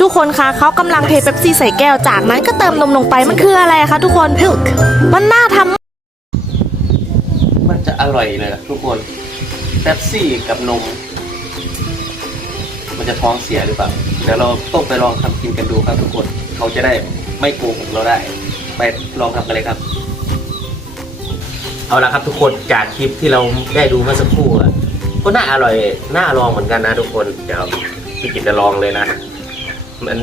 ทุกคนคะเขากำลังเทเป๊ปซี่ใส่แก้ว จากนั้นก็เติมนมลงไปมันคืออะไรคะทุกคน Pilk มันน่าทำ มันจะอร่อยเลยนะทุกคนแป๊บซี่กับนม มันจะท้องเสียหรือเปล่า เดี๋ยวเราต้องไปลองทำกินกันดูครับทุกคน เขาจะได้ไม่โกหกเราได้ ไปลองทำกันเลยครับ เอาละครับทุกคนจากคลิปที่เราได้ดูเมื่อสักครู่อะก็น่าอร่อยน่าลองเหมือนกันนะทุกคน เดี๋ยวพี่กิตจะลองเลยนะ มัน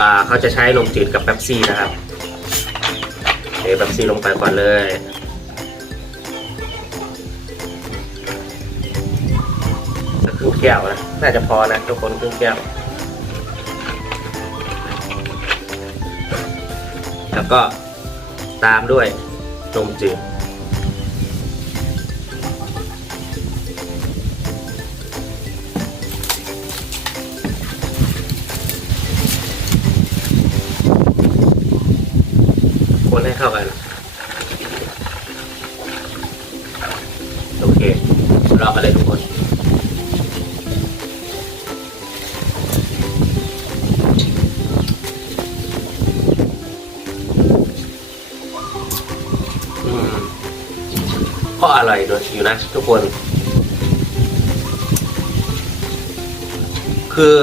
อ่าเขาจะใช้นมจืดกับแป๊บซี่นะครับเทแป๊บซี่ลงไปก่อนเลยครึ่งแก้วนะน่าจะพอนะทุกคนครึ่งแก้ว แล้วก็ตามด้วยนมจืด เข้ากัน โอเครอกันเลยทุกคนก็อร่อยด้วยอยู่นะทุกคน คือ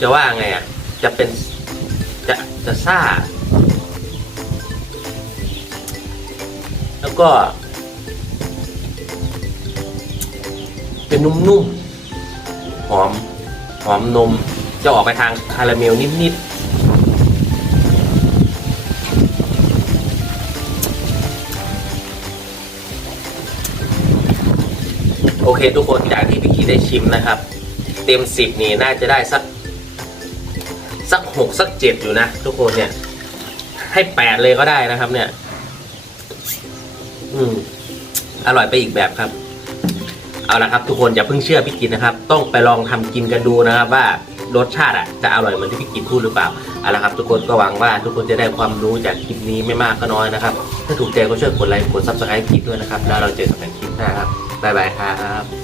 จะว่าไงอะ จะเป็นจะจะซ่า แล้วก็ เป็นนุ่มๆ หอม หอมนม จะออกไปทางคาราเมลนิดๆ โอเคทุกคนจากที่พี่กีได้ชิมนะครับ เต็มสิบนี่น่าจะได้สัก สักหกสักเจ็ดอยู่นะ ทุกคนเนี่ย ให้แปดเลยก็ได้นะครับเนี่ย อืมอร่อยไปอีกแบบครับ เอาละครับ ทุกคนอย่าเพิ่งเชื่อพี่กินนะครับ ต้องไปลองทำกินกันดูนะครับ ว่ารสชาติอะจะอร่อยเหมือนที่พี่กินพูดหรือเปล่าเอาละครับ ทุกคนก็หวังว่าทุกคนจะได้ความรู้จากคลิปนี้ไม่มากก็น้อยนะครับ ถ้าถูกใจก็ช่วยกดไลค์กดซับสไครต์คลิปด้วยนะครับ แล้วเราเจอกันในคลิปหน้าครับบ๊ายบายครับ